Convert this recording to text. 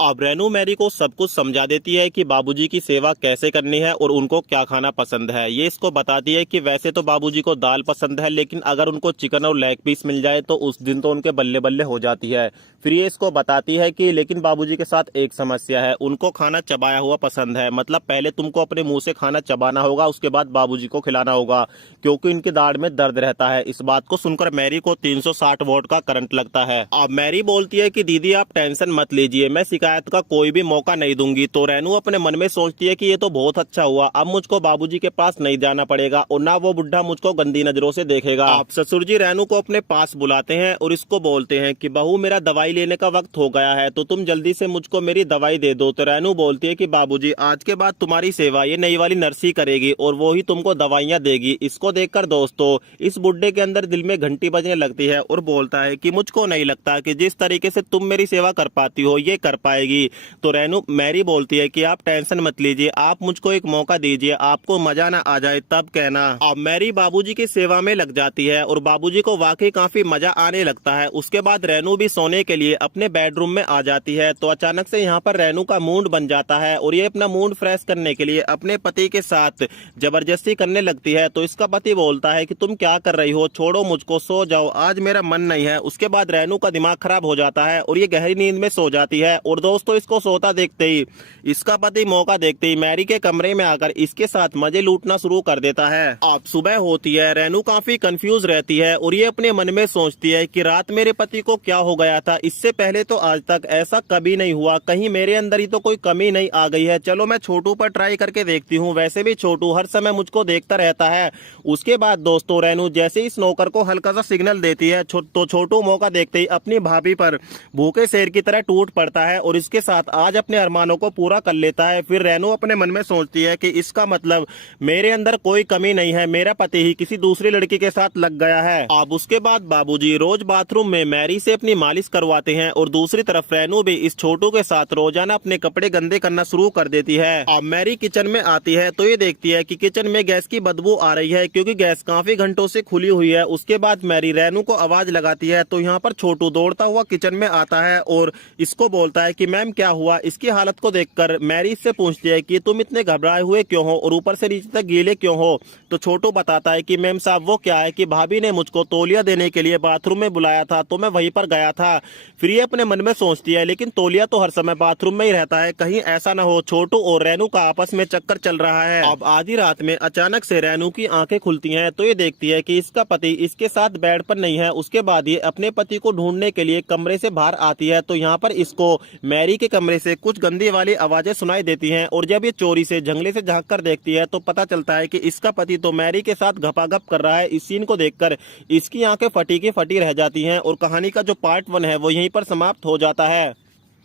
अब रेनू मैरी को सब कुछ समझा देती है कि बाबूजी की सेवा कैसे करनी है और उनको क्या खाना पसंद है। ये इसको बताती है कि वैसे तो बाबूजी को दाल पसंद है, लेकिन अगर उनको चिकन और लेग पीस मिल जाए तो उस दिन तो उनके बल्ले बल्ले हो जाती है। फिर ये इसको बताती है कि लेकिन बाबूजी के साथ एक समस्या है, उनको खाना चबाया हुआ पसंद है। मतलब पहले तुमको अपने मुंह से खाना चबाना होगा, उसके बाद बाबूजी को खिलाना होगा, क्योंकि इनकी दाढ़ में दर्द रहता है। इस बात को सुनकर मैरी को 360 वोल्ट का करंट लगता है। अब मैरी बोलती है कि दीदी आप टेंशन मत लीजिए, मैं शिकायत का कोई भी मौका नहीं दूंगी। तो रेनू अपने मन में सोचती है कि ये तो बहुत अच्छा हुआ, अब मुझको बाबूजी के पास नहीं जाना पड़ेगा और ना वो बुढ़ा मुझको गंदी नजरों से देखेगा। आप ससुर जी रेनू को अपने पास बुलाते हैं और इसको बोलते हैं कि बहू मेरा दवाई लेने का वक्त हो गया है, तो तुम जल्दी से मुझको मेरी दवाई दे दो। तो रेनू बोलती है कि बाबूजी आज के बाद तुम्हारी सेवा ये नई वाली नर्सी करेगी और वो ही तुमको दवाइयाँ देगी। इसको देखकर दोस्तों इस बुढ़े के अंदर दिल में घंटी बजने लगती है और बोलता है कि मुझको नहीं लगता कि जिस तरीके से तुम मेरी सेवा कर पाती हो ये कर पाएगी। तो रेनू मैरी बोलती है कि आप टेंशन मत लीजिए, आप मुझको एक मौका दीजिए, आपको मजा ना आ जाए तब कहना। अब मैरी बाबूजी की सेवा में लग जाती है और बाबूजी को वाकई काफी मजा आने लगता है। उसके बाद रेनू भी सोने के लिए अपने बेडरूम में आ जाती है। तो अचानक से यहाँ पर रेनू का मूड बन जाता है और ये अपना मूड फ्रेश करने के लिए अपने पति के साथ जबरदस्ती करने लगती है। तो इसका पति बोलता है कि तुम क्या कर रही हो, छोड़ो मुझको, सो जाओ, आज मेरा मन नहीं है। उसके बाद रेनू का दिमाग खराब हो जाता है और ये गहरी नींद में सो जाती है। और दोस्तों इसको सोता देखते ही इसका पति मौका देखते ही मैरी के कमरे में आकर इसके साथ मजे लूटना शुरू कर देता है। अब सुबह होती है, रेनू काफी कंफ्यूज रहती है और ये अपने मन में सोचती है कि रात मेरे पति को क्या हो गया था, इससे पहले तो आज तक ऐसा कभी नहीं हुआ, कहीं मेरे अंदर ही तो कोई कमी नहीं आ गई है। चलो मैं छोटू पर ट्राई करके देखती हूँ, वैसे भी छोटू हर समय मुझको देखता रहता है। उसके बाद दोस्तों रेनू जैसे इस नौकर को हल्का सा सिग्नल देती है तो छोटू मौका देखते ही अपनी भाभी पर भूखे शेर की तरह टूट पड़ता है और इसके साथ आज अपने अरमानों को पूरा कर लेता है। फिर रेनू अपने मन में सोचती है कि इसका मतलब मेरे अंदर कोई कमी नहीं है, मेरा पति ही किसी दूसरी लड़की के साथ लग गया है। अब उसके बाद बाबूजी रोज बाथरूम में मैरी से अपनी मालिश करवाते हैं और दूसरी तरफ रेनू भी इस छोटू के साथ रोजाना अपने कपड़े गंदे करना शुरू कर देती है। अब मैरी किचन में आती है तो ये देखती है कि किचन में गैस की बदबू आ रही है, क्योंकि गैस काफी घंटों से खुली हुई है। उसके बाद मैरी रेनू को आवाज लगाती है तो यहाँ पर छोटू दौड़ता हुआ किचन में आता है और इसको बोलता है कि मैम क्या हुआ। इसकी हालत को देखकर मैरी इससे पूछती है कि तुम इतने घबराए हुए क्यों हो और ऊपर से नीचे तक गीले क्यों हो। तो छोटू बताता है कि मैम साहब वो क्या है कि भाभी ने मुझको तौलिया देने के लिए बाथरूम में बुलाया था तो मैं वहीं पर गया था। फिर ये अपने मन में सोचती है लेकिन तौलिया तो हर समय बाथरूम में ही रहता है, कहीं ऐसा ना हो छोटू और रेनू का आपस में चक्कर चल रहा है। अब आधी रात में अचानक से रेनू की आंखें खुलती हैं तो ये देखती है कि इसका पति इसके साथ बेड पर नहीं है। उसके बाद ये अपने पति को ढूंढने के लिए कमरे से बाहर आती है तो यहाँ पर इसको मैरी के कमरे से कुछ गंदी वाली आवाजें सुनाई देती हैं और जब ये चोरी से जंगले से झांक कर देखती है तो पता चलता है कि इसका पति तो मैरी के साथ घपाघप कर रहा है। इस सीन को देखकर इसकी आंखें फटी की फटी रह जाती हैं और कहानी का जो पार्ट 1 है वो यहीं पर समाप्त हो जाता है।